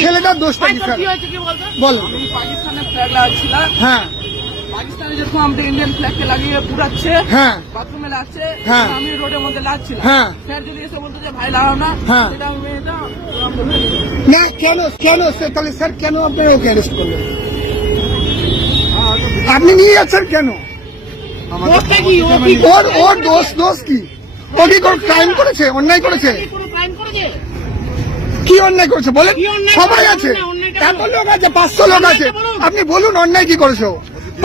ছেলেটার দোষটা কি বল। আমি পাকিস্তানের ফ্ল্যাগ লাগাচ্ছিলাম হ্যাঁ। পাকিস্তানে যেরকম আমাদের ইন্ডিয়ান ফ্ল্যাগকে লাগিয়ে পুরাচ্ছে হ্যাঁ। বাথরুমে লাগছে হ্যাঁ। আমি রোডের মধ্যে লাগছিলাম। হ্যাঁ। স্যার যদি এসে বলতো যে ভাই লাগাও না হ্যাঁ। সেটা আমি। না কেন তাহলে স্যার কেন আপনারা ওকে অ্যারেস্ট করলেন আপনি নিয়ে যাচ্ছেন কেন? ওর ওর দোষ দোষ কি? ও কি ক্রাইম করেছে? অন্যায় করেছে? কি অন্যায় করেছে বলেন? সবাই আছে। এত লোক আছে পাঁচশো লোক আছে। আপনি বলুন অন্যায় কি করেছে?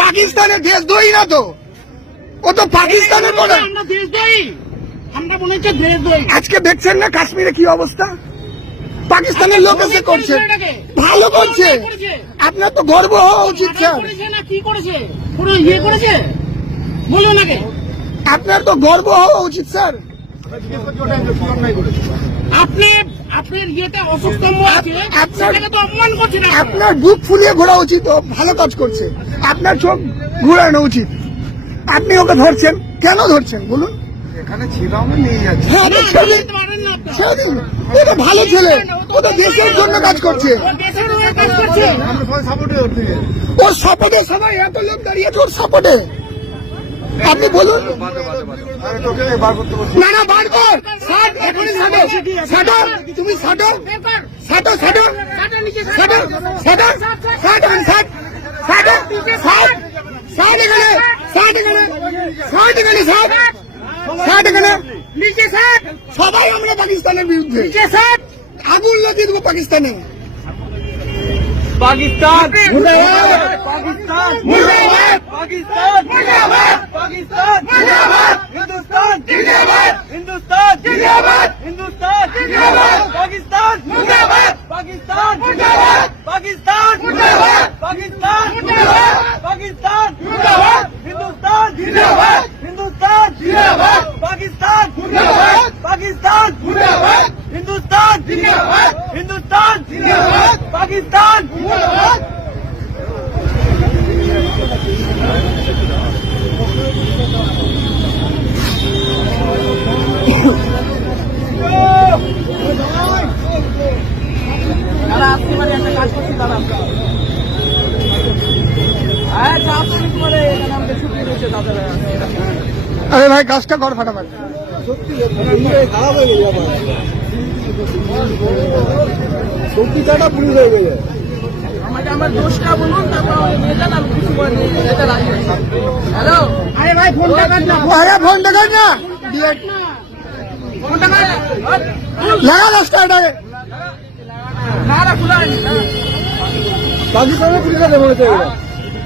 পাকিস্তানের দেশদ্রোহী না তো? ও তো পাকিস্তানের বলে। মনে আজকে দেখছেন না কাশ্মীরে কি অবস্থা? পাকিস্তানের লোক এসে করছে। ভালো করছে। আপনার তো গর্ব হওয়া উচিত স্যার। কি করেছে? পুরো ইয়ে করেছে? বলুন আগে। আপনার তো গর্ব হওয়া উচিত স্যার। আপনি আপনার বুক ফুলিয়ে ঘোরা উচিত ও ভালো কাজ করছে। আপনার চোখ ঘুরানো উচিত। আপনি ওকে ধরছেন কেন ধরছেন বলুন? এখানে নিয়ে যাচ্ছি। হ্যাঁ ভালো ছেলে ও তো দেশের জন্য কাজ করছে। ও দেশের কাজ করছে। আমরা সবাই সাপোর্টে করতে ওর সাপোর্টে সবাই এত লোক দাঁড়িয়েছে ওর সাপোর্টে। আপনি বলুন। না না বার কর। তুমি এখানে এখানে এখানে এখানে নিচে সবাই আমরা পাকিস্তানের বিরুদ্ধে। নিচে আগুন লাগিয়ে দেবো পাকিস্তানে। পাকিস্তান! পাকিস্তান। পাকিস্তান। পাকিস্তান। হিন্দুস্তান! হিন্দুস্তান জিন্দাবাদ! পাকিস্তান মুর্দাবাদ! পাকিস্তান মুর্দাবাদ! পাকিস্তান মুর্দাবাদ! পাকিস্তান! পাকিস্তান! হিন্দুস্তান! হিন্দুস্তান! পাকিস্তান! পাকিস্তান! হিন্দুস্তান! হিন্দুস্তান! পাকিস্তান! দাদা আসতে পারে একটা কাজ করছি দাদা আরে ভাই কাজটা কর ফাটাফাট। হয়ে সত্যিটাটা পুলিশ হয়ে গেছে আমার দোষটা বলুন হ্যালো? আরে ভাই কাট না। আরে কর না। লাগা রাস্তা এটাকে না না খোলা পুলিশ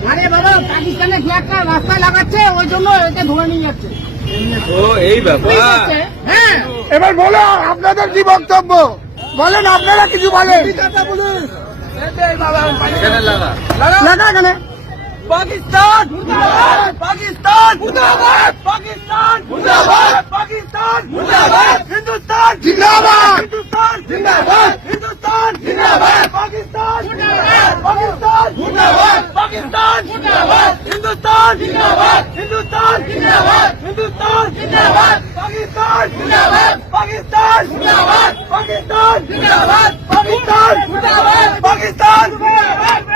আরে বাবা পাকিস্তানের ফ্ল্যাগটা রাস্তায় লাগাচ্ছে ওই জন্য একে ধরে নিয়ে যাচ্ছে। ও এই আসছে। হ্যাঁ এবার বলো আপনাদের কি বক্তব্য? বলেন আপনারা কিছু বলেন। লাগা এখানে। পাকিস্তান পাকিস্তান পাকিস্তান পাকিস্তান হিন্দুস্তান জিন্দাবাদ। হিন্দুস্তান জিন্দাবাদ। হিন্দুস্তান জিন্দাবাদ। পাকিস্তান পাকিস্তান জিন্দাবাদ পাকিস্তান জিন্দাবাদ। হিন্দুস্তান জিন্দাবাদ। হিন্দুস্তান জিন্দাবাদ। হিন্দুস্তান জিন্দাবাদ। পাকিস্তান জিন্দাবাদ। পাকিস্তান জিন্দাবাদ। পাকিস্তান জিন্দাবাদ। পাকিস্তান জিন্দাবাদ। পাকিস্তান জিন্দাবাদ।